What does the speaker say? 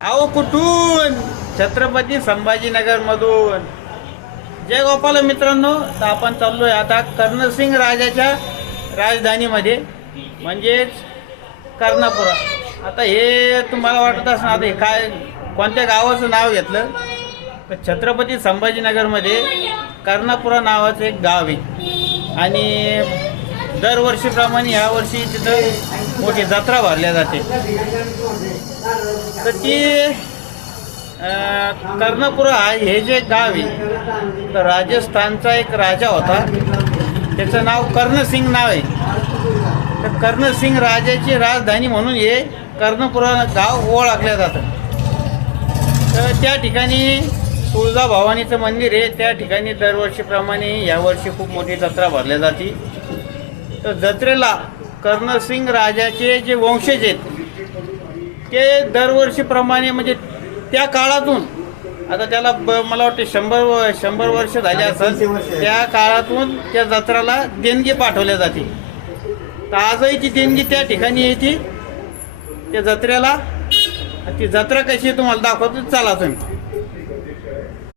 अहो कुठून? छत्रपती संभाजीनगर मधून जय गोपाल मित्रांनो तर आपण चाललोय आता कर्णसिंग राजाच्या राजधानीमध्ये म्हणजेच कर्णापुरा. आता हे तुम्हाला वाटत असणार आता हे काय कोणत्या गावाचं नाव घेतलं? तर छत्रपती संभाजीनगरमध्ये कर्णापुरा नावाचं एक गाव आहे. आणि दरवर्षीप्रमाणे ह्यावर्षी तिथं मोठी जत्रा भरल्या जाते. तर ती कर्णपुरा हे जे गाव आहे तर राजस्थानचा एक राजा होता. त्याचं नाव कर्णसिंग नाव आहे. तर कर्णसिंग राजाची राजधानी म्हणून हे कर्णपुरा गाव ओळखलं जातं. तर त्या ठिकाणी तुळजाभवानीचं मंदिर आहे. त्या ठिकाणी दरवर्षीप्रमाणे यावर्षी खूप मोठी जत्रा भरल्या जाते. तर जत्रेला कर्णसिंग राजाचे जे वंशज आहेत ते दरवर्षीप्रमाणे म्हणजे त्या काळातून आता त्याला ब मला वाटते शंभर व- शंभर वर्ष झाले असेल त्या काळातून त्या जत्राला देणगी पाठवल्या जाते. तर आजही ती देणगी त्या ठिकाणी येते त्या जत्रेला ती जत्रा कशी आहे तुम्हाला दाखवतो चला तुम्ही.